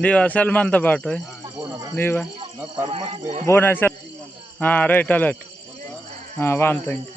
ನೀವಾ ಸಲ್ಮಾನ್తో పాటు ನೀವಾ ಬೋನ ಸಲ್ ರೈಟ್ ಅಲರ್ಟ್ ವಾಂತ ಇಂಕ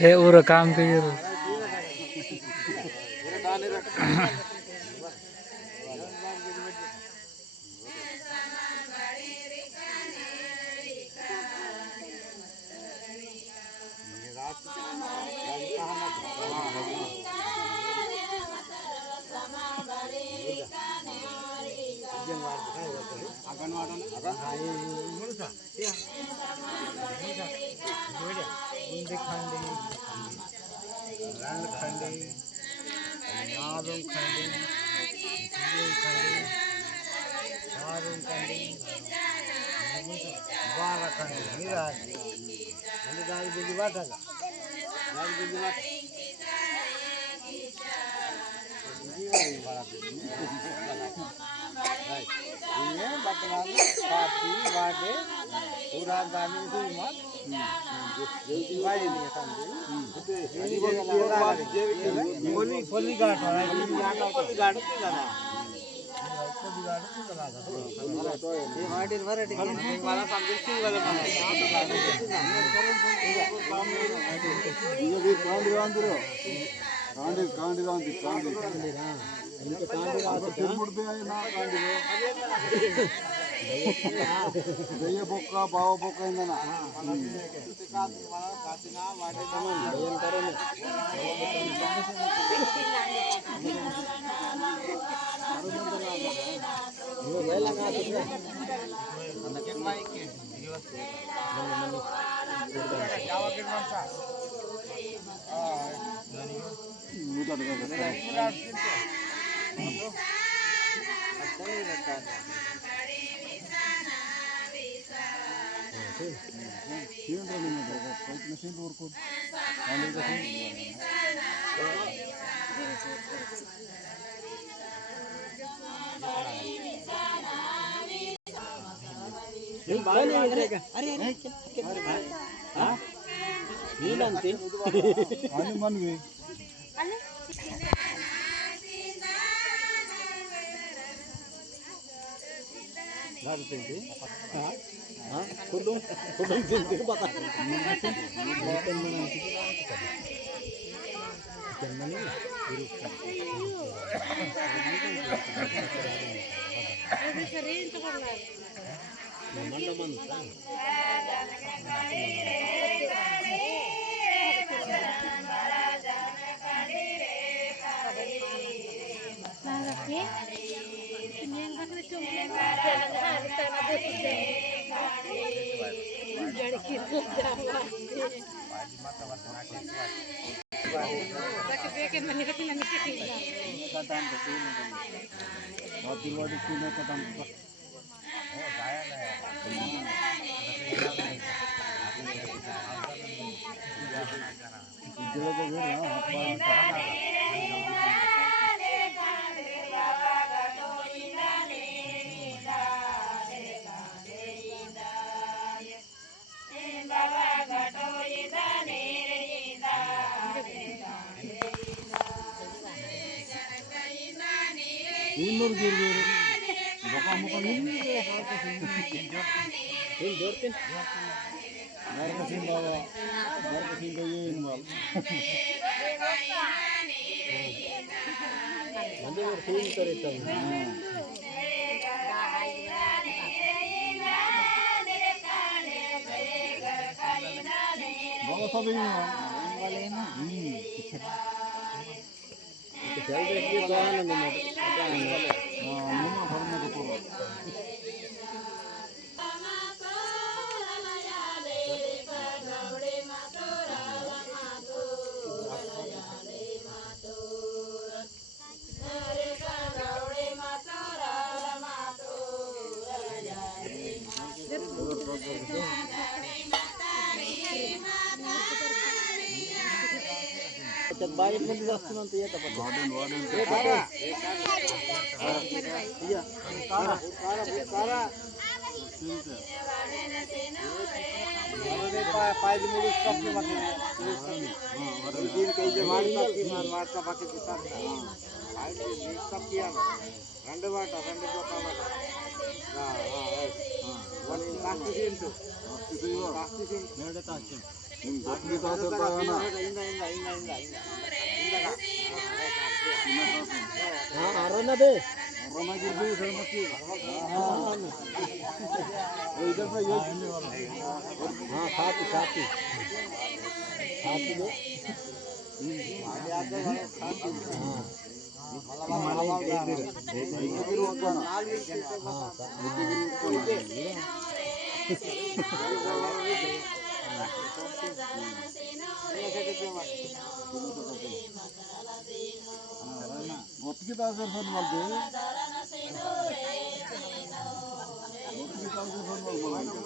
हे उरो काम के ये ini bakalan pati wade urang kami itu mah jadi lain ya kan ini poli गाट है poli गाट tinggal ये वाडीर वरायटी मला समजून tinggal mana ఇది కాండి రాందిరో కాండి इनके कांडे रात मुड़ पे आए ना कांडे दये बोका बाव बोका इंदना कातिना वाडे तमन भजन करो ने ये वेला का दिखा अंदके माइक के जावा के मनसा मुदा मुदा अच्छा नहीं लगता है क्यों नहीं लगता है मशीन और को आने का ये बाल नहीं करेगा अरे हां ये बनते आने मन में తింటే కుటుంబం తింటే పతా ಇನ್ನೂರು ಗಿರ್ಬೇಕು ಬೊಕ್ಕ ಮುಖ ನಿಂಗೆ ಹಿಂಗೆ ಜೋಡ್ತೀನಿ ನರಸಿಂಹ ಬಾಬಾ ನರಸಿಂಹ ಏನು ಬಾಬಾ ಒಂದೇ ಒಂದು ಫೀಲ್ ಕರೀತಾರೆ ಬಾಬಾ ಸಭೆ सेल्फी तो आनंद में निम्न धर्म को पूरा जब बाइक में वस्तु तो ये तो वार्डन ये बाबा iya utara पाय di mulus stop nih makanya izin ke je WhatsApp pakai kita पाय di stop kian rendu dua kamar nah wani pasti sin tuh pasti sin nerde tashin ini tasir pana हाँ आरोना बे आरोना गिरबी सरमती हाँ इधर पे ये हाँ साथी दे आगे आगे साथी हाँ माला इधर होगा ఒత్తికి తాసారు ఫోన్ వాళ్ళకి ఒత్తికి తాసారు ఫోన్ వాళ్ళకి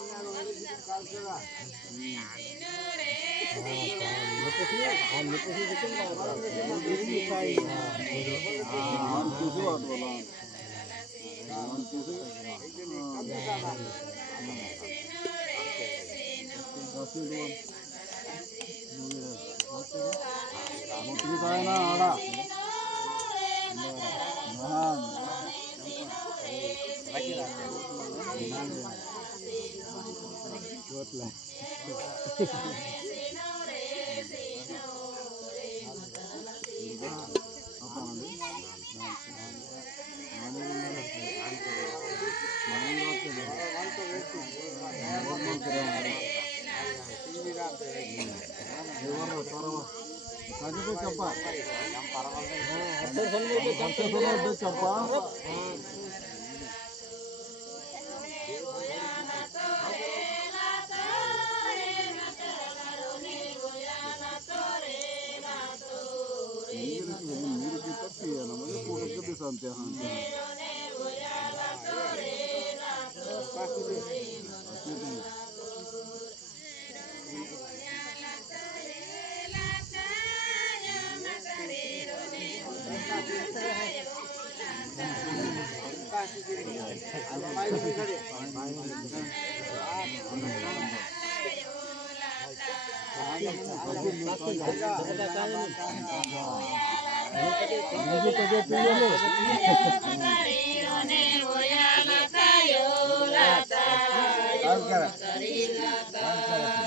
Gracias.